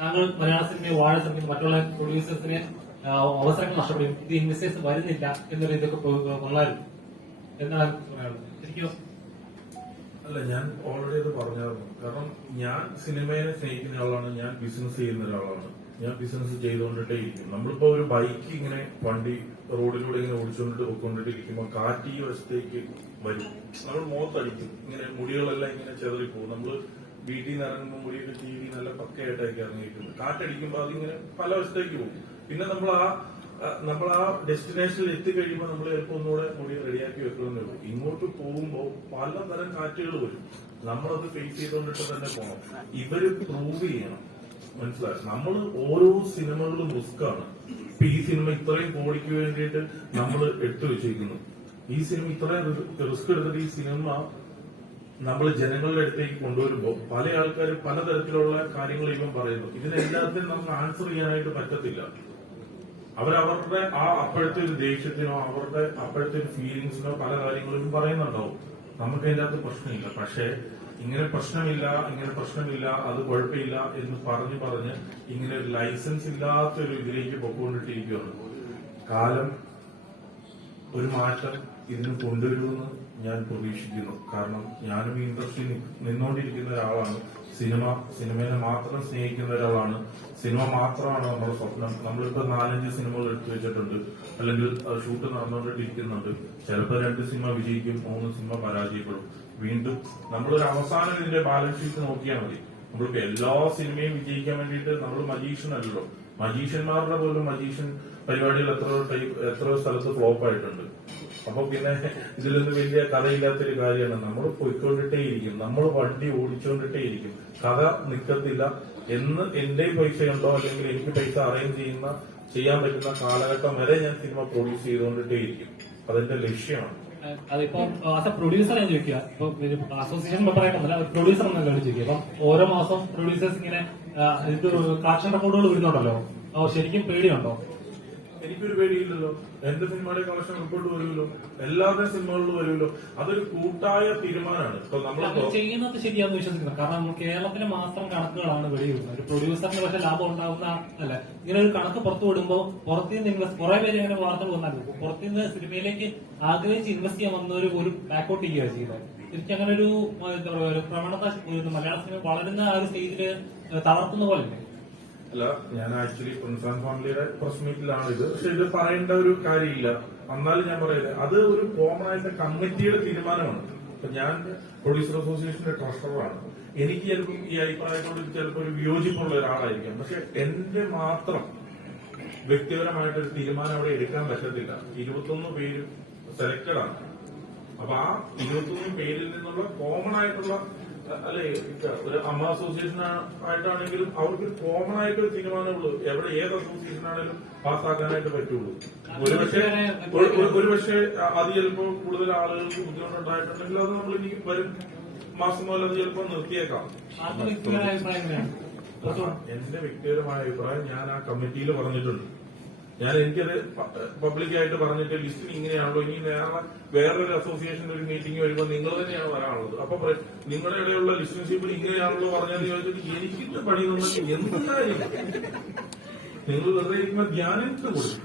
താങ്കൾ മലയാള സിനിമയെ വാഴ ശ്രമിക്കുന്ന മറ്റുള്ള പ്രൊഡ്യൂസേഴ്സിന് അവസരങ്ങൾ നഷ്ടപ്പെടും, ഇത് ഇൻവെസ്റ്റേഴ്സ് വരുന്നില്ല എന്നൊരു ഇതൊക്കെ കൊള്ളായിരുന്നു എന്നാണ് പറയാനുള്ളത്. ശരിക്കും അല്ല, ഞാൻ ഓൾറെഡി അത് പറഞ്ഞായിരുന്നു. കാരണം ഞാൻ സിനിമയെ സ്നേഹിക്കുന്ന ആളാണ്, ഞാൻ ബിസിനസ് ചെയ്യുന്ന ഒരാളാണ്. ഞാൻ ബിസിനസ് ചെയ്തുകൊണ്ടിട്ടേ ഇരിക്കും. നമ്മളിപ്പോ ഒരു ബൈക്ക് ഇങ്ങനെ വണ്ടി റോഡിലൂടെ ഇങ്ങനെ ഓടിച്ചുകൊണ്ടിട്ട് പൊക്കൊണ്ടിട്ട് ഇരിക്കുമ്പോൾ കാറ്റ് ഈ വശത്തേക്ക് വരും, നമ്മൾ മുഖത്തടിക്കും, ഇങ്ങനെ മുടികളെല്ലാം ഇങ്ങനെ ചെതറിപ്പോകും. നമ്മൾ വീട്ടിൽ നിന്ന് ഇറങ്ങുമ്പോൾ മുടിയൊക്കെ ചീവി നല്ല പക്കയായിട്ടൊക്കെ ഇറങ്ങിയിട്ടുണ്ട്. കാറ്റടിക്കുമ്പോൾ അതിങ്ങനെ പല വശത്തേക്ക് പോകും. പിന്നെ നമ്മൾ ആ ഡെസ്റ്റിനേഷനിൽ എത്തിക്കഴിയുമ്പോൾ നമ്മൾ ചിലപ്പോൾ ഒന്നുകൂടെ മുടി റെഡിയാക്കി വെക്കണമെന്നേ ഉള്ളൂ. ഇങ്ങോട്ട് പോകുമ്പോൾ പലതരം കാറ്റുകൾ വരും, നമ്മളത് ഫേസ് ചെയ്തുകൊണ്ടിട്ട് തന്നെ പോകണം. ഇവര് പ്രൂവ് ചെയ്യണം, മനസ്സിലായി. നമ്മൾ ഓരോ സിനിമകളും റിസ്ക്കാണ്. ഇപ്പൊ ഈ സിനിമ ഇത്രയും കോടിക്ക് വേണ്ടിയിട്ട് നമ്മൾ എടുത്തു വെച്ചിരിക്കുന്നു. ഈ സിനിമ ഇത്രയും റിസ്ക് എടുത്തിട്ട് ഈ സിനിമ നമ്മൾ ജനങ്ങളുടെ അടുത്തേക്ക് കൊണ്ടുവരുമ്പോൾ പല ആൾക്കാരും പലതരത്തിലുള്ള കാര്യങ്ങൾ ഇവൻ പറയുന്നു. ഇതിനെല്ലാത്തിനും നമുക്ക് ആൻസർ ചെയ്യാനായിട്ട് പറ്റത്തില്ല. അവരവരുടെ ആ അപ്പോഴത്തെ ഒരു ദേഷ്യത്തിനോ അവരുടെ അപ്പോഴത്തെ ഒരു ഫീലിങ്സിനോ പല കാര്യങ്ങളും പറയുന്നുണ്ടാവും. നമുക്ക് അതിന്റെ അകത്ത് പ്രശ്നമില്ല. പക്ഷേ ഇങ്ങനെ പ്രശ്നമില്ല അത് കുഴപ്പമില്ല എന്ന് പറഞ്ഞ് ഇങ്ങനെ ഒരു ലൈസൻസ് ഇല്ലാത്തൊരു ഇതിലേക്ക് പൊക്കോണ്ടിട്ടിരിക്കുകയാണ്. കാലം ഒരു മാറ്റം ഇതിന് കൊണ്ടുവരുമെന്ന് ഞാൻ പ്രതീക്ഷിക്കുന്നു. കാരണം ഞാനും ഈ ഇൻഡസ്ട്രിയിൽ നിന്നുകൊണ്ടിരിക്കുന്ന ഒരാളാണ്. സിനിമയെ മാത്രം സ്നേഹിക്കുന്ന ഒരാളാണ്. സിനിമ മാത്രമാണ് നമ്മുടെ സ്വപ്നം. നമ്മളിപ്പോ 4-5 സിനിമകൾ എടുത്തു വെച്ചിട്ടുണ്ട്, അല്ലെങ്കിൽ ഷൂട്ട് നടന്നുകൊണ്ടിരിക്കുന്നുണ്ട്. ചിലപ്പോൾ 2 സിനിമ വിജയിക്കും, 3 സിനിമ പരാജയപ്പെടും. വീണ്ടും നമ്മളൊരു അവസാനം ഇതിന്റെ ബാലൻസ് ഷീറ്റ് നോക്കിയാൽ മതി. നമ്മളിപ്പോ എല്ലാ സിനിമയും വിജയിക്കാൻ വേണ്ടിയിട്ട് നമ്മൾ മജീഷ്യൻ അല്ലല്ലോ. മജീഷ്യന്മാരുടെ പോലും മജീഷ്യൻ പരിപാടികൾ എത്രയോ സ്ഥലത്ത് ഫ്ലോപ്പ് ആയിട്ടുണ്ട്. അപ്പൊ പിന്നെ ഇതിലൊന്നും വലിയ കഥയില്ലാത്തൊരു കാര്യമാണ്. നമ്മൾ പോയിക്കൊണ്ടിട്ടേ ഇരിക്കും, നമ്മൾ വണ്ടി ഓടിച്ചുകൊണ്ടിട്ടേ ഇരിക്കും. കഥ നിൽക്കത്തില്ല. എന്ന് എന്റെ പൈസയുണ്ടോ അല്ലെങ്കിൽ എനിക്ക് പൈസ അറേഞ്ച് ചെയ്യാൻ പറ്റുന്ന കാലഘട്ടം വരെ ഞാൻ സിനിമ പ്രൊഡ്യൂസ് ചെയ്തുകൊണ്ടിട്ടേ ഇരിക്കും. അതെന്റെ ലക്ഷ്യമാണ്. അതിപ്പോ ആസ് എ പ്രൊഡ്യൂസർ ഞാൻ ചോദിക്കുക, ഇപ്പൊ അസോസിയേഷൻ മെമ്പറായിട്ടല്ല, പ്രൊഡ്യൂസർ എന്നല്ല ചോദിക്കുക. അപ്പം ഓരോ മാസം പ്രൊഡ്യൂസേഴ്സ് ഇങ്ങനെ ഇതിന്റെ കാർഷൻ റെക്കോർഡുകൾ വരുന്നുണ്ടല്ലോ, ശരിക്കും പേടിയുണ്ടോ? എനിക്കൊരു പേടിയില്ലല്ലോ. എന്റെ സിനിമയുടെ കളക്ഷൻ റിപ്പോർട്ട് വരുമല്ലോ, എല്ലാവരുടെ സിനിമകളിലും വരുമല്ലോ. അതൊരു കൂട്ടായ തീരുമാനമാണ്. ഇപ്പൊ നമ്മൾ ചെയ്യുന്നത് ശരിയാന്ന് വിശ്വസിക്കുന്നത്. കാരണം കേരളത്തിലെ മാത്രം കണക്കുകളാണ് വെളിയിടുന്നത്. ഒരു പ്രൊഡ്യൂസറിന് പക്ഷെ ലാഭം ഉണ്ടാകുന്ന അല്ല. ഇങ്ങനെ ഒരു കണക്ക് പുറത്തു വിടുമ്പോൾ പുറത്തുനിന്ന് കുറെ പേര് ഇങ്ങനെ വാർത്തകൾ വന്നായിരുന്നു. പുറത്തുനിന്ന് സിനിമയിലേക്ക് ആഗ്രഹിച്ച് ഇൻവെസ്റ്റ് ചെയ്യാൻ വന്നവര് പോലും ബാക്കൗട്ട് ചെയ്യുകയാണ് ചെയ്തത്. ശരിക്കും അങ്ങനെ ഒരു എന്താ പറയുക, ഒരു പ്രവണത മലയാള സിനിമ വളരുന്ന ആ ഒരു സ്റ്റേജില് തളർത്തുന്ന പോലെ അല്ലേ? അല്ല, ഞാൻ ആക്ച്വലി പ്രിൻസ് ആൻഡ് ഫാമിലിയുടെ പ്രസ് മീറ്റിലാണ് ഇത്. പക്ഷെ ഇത് പറയേണ്ട ഒരു കാര്യമില്ല. എന്നാലും ഞാൻ പറയുന്നത് അത് ഒരു കോമൺ ആയിട്ട് കമ്മിറ്റിയുടെ തീരുമാനമാണ്. ഇപ്പൊ ഞാൻ പ്രൊഡ്യൂസർ അസോസിയേഷന്റെ ട്രഷററാണ്. എനിക്ക് ചിലപ്പോൾ ഈ അഭിപ്രായത്തോട് ചിലപ്പോൾ ഒരു വിയോജിപ്പുള്ള ഒരാളായിരിക്കാം. പക്ഷെ എന്റെ മാത്രം വ്യക്തിപരമായിട്ടൊരു തീരുമാനം അവിടെ എടുക്കാൻ പറ്റത്തില്ല. 21 പേര് സെലക്ടഡ് ആണ്. അപ്പൊ ആ 21 പേരിൽ നിന്നുള്ള കോമൺ ആയിട്ടുള്ള, അല്ലെ, ഒരു അമ്മ അസോസിയേഷൻ ആയിട്ടാണെങ്കിലും അവർക്കൊരു കോമൺ ആയിട്ടൊരു തീരുമാനമുള്ളൂ. ഏത് അസോസിയേഷൻ ആണെങ്കിലും പാസ്സാക്കാനായിട്ട് പറ്റുള്ളൂ. ഒരുപക്ഷെ അത് ചിലപ്പോ കൂടുതൽ ആളുകൾക്ക് ബുദ്ധിമുട്ടുണ്ടായിട്ടുണ്ടെങ്കിൽ അത് നമ്മൾ ഇനി വരും മാസം മുതൽ അത് ചിലപ്പോ നിർത്തിയേക്കാം. എന്റെ വ്യക്തിപരമായ അഭിപ്രായം ഞാൻ ആ കമ്മിറ്റിയിൽ പറഞ്ഞിട്ടുണ്ട്. എനിക്കത് പബ്ലിക്കായിട്ട് പറഞ്ഞിട്ട് ലിസ്റ്റിൽ ഇങ്ങനെയാണല്ലോ, ഇനി വേറൊരു അസോസിയേഷന്റെ ഒരു മീറ്റിംഗ് വരുമ്പോൾ നിങ്ങൾ തന്നെയാണ് വരാനുള്ളത്. അപ്പൊ നിങ്ങളുടെ ഇടയിലുള്ള ലിസ്റ്റൻഷിപ്പിൽ ഇങ്ങനെയാണല്ലോ പറഞ്ഞത് ചോദിച്ചിട്ട് എനിക്കിന്റെ പണി തന്നിട്ട് എന്തായാലും നിങ്ങൾ വെറുതെ ഇരിക്കുമ്പോൾ ധ്യാനം കൊടുക്കും.